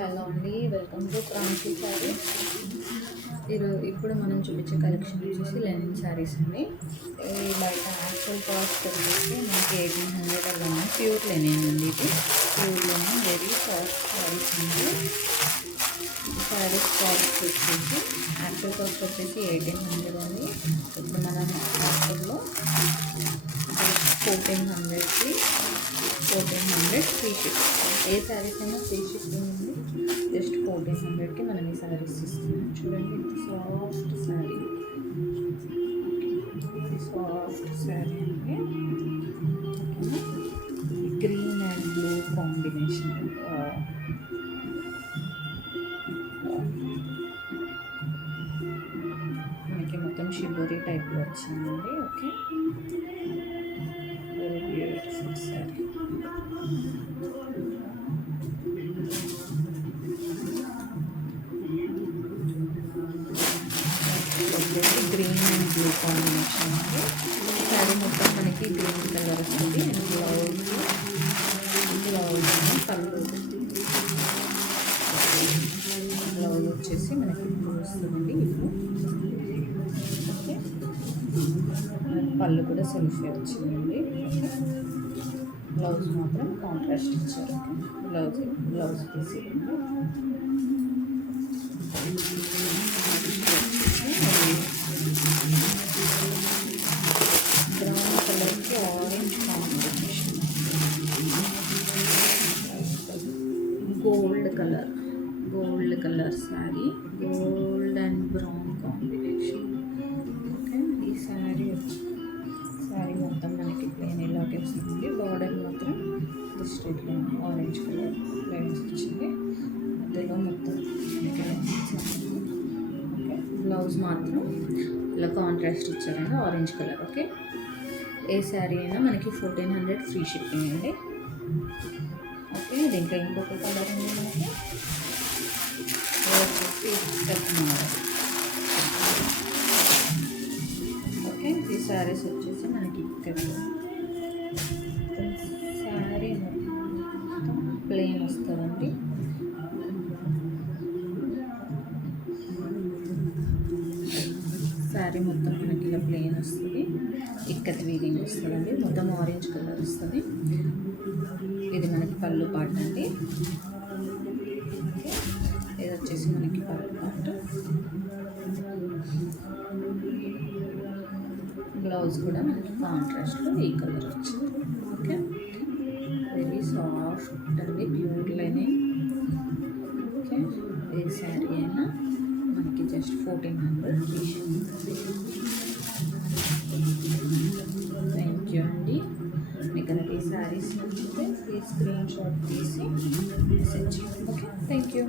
హలో అండి, welcome to Kranti శారీ. ఇప్పుడు మనం చూపించే కలెక్షన్ వచ్చేసి లెనిన్ శారీస్ అండి. ఈ బయట యాక్చువల్ కాస్ట్ వచ్చేసి మనకి 1800 అలా ప్యూర్ లెనిన్ అండి. ఇది pure linen very soft saris అండి. శారీస్ కాస్ట్ వచ్చేసి యాక్చువల్ కాస్ట్ వచ్చేసి 1800 అండి. ఇప్పుడు మనం ఆఫర్లో 1400కి 1400 ఫ్రీ షిప్పింగ్. ఏ శారీస్ అయినా ఫ్రీ షిప్పింగ్ ఉంది. జస్ట్ 1400కి మనం ఈ శారీస్ ఇస్తున్నాం. చూడండి, ఇది సాఫ్ట్ శారీ, ఇది సాఫ్ట్ శారీ అండి. గ్రీన్ అండ్ బ్లూ కాంబినేషన్, మనకి మొత్తం షిబోరీ టైప్లో వచ్చిందండి. Okay, very beautiful sari. Green and blue combination అండి. శారీ మొత్తం మనకి గ్రీన్ కలర్ వస్తుంది. అండ్ బ్లౌజ్ వచ్చేసి మనకి బ్లూ వస్తుందండి. ఇప్పుడు ఓకే, పళ్ళు కూడా సెల్ఫీ వచ్చిందండి. బ్లౌజ్ మాత్రం కాంట్రాస్ట్ ఇచ్చారు. బ్లౌజ్ తీసి బ్రౌన్ కలర్కి orange combination, gold colour sari, gold and brown combination. Okay, ఈ శారీ మొత్తం మనకి ప్లెయిన్ ఇలాగే వస్తుంది. బార్డర్ మాత్రం జస్ట్ ఇట్లా ఆరెంజ్ కలర్ లైన్స్ వచ్చింది. మధ్యలో మొత్తం బ్లౌజ్ మాత్రం ఇలా కాంట్రాస్ట్ ఇచ్చారండి, ఆరెంజ్ కలర్. ఓకే, ఏ శారీ అయినా మనకి 1400 ఫ్రీ షిప్పింగ్ అండి. ఓకే, దీంట్లో ఇంకొక కలర్ ఉంది మనకి, ఓకే. ఈ శారీస్ వచ్చేసి మనకి ఇక్కడ శారీ మొత్తం ప్లెయిన్ వస్తుందండి. శారీ మొత్తం మనకి ఇలా ప్లెయిన్ వస్తుంది. ఇక్కత్ వీవింగ్ వస్తుందండి. మొత్తం ఆరెంజ్ కలర్ వస్తుంది. ఇది మనకి పళ్ళు పాట అండి. ఇది వచ్చేసి మనకి పళ్ళు పాట. బ్లౌజ్ కూడా మనకి కాంట్రాస్ట్లో ఈ కలర్ వచ్చింది. ఓకే, వెరీ సాఫ్ట్ అండి, ప్యూర్ లెనిన్. ఓకే, ఏ శారీ అయినా మనకి జస్ట్ 1400 థ్యాంక్ యూ అండి. మీకు కనుక ఈ శారీస్ నచ్చితే ప్లీజ్ స్క్రీన్ షాట్ తీసి మెసేజ్ చేయండి. Okay, thank you.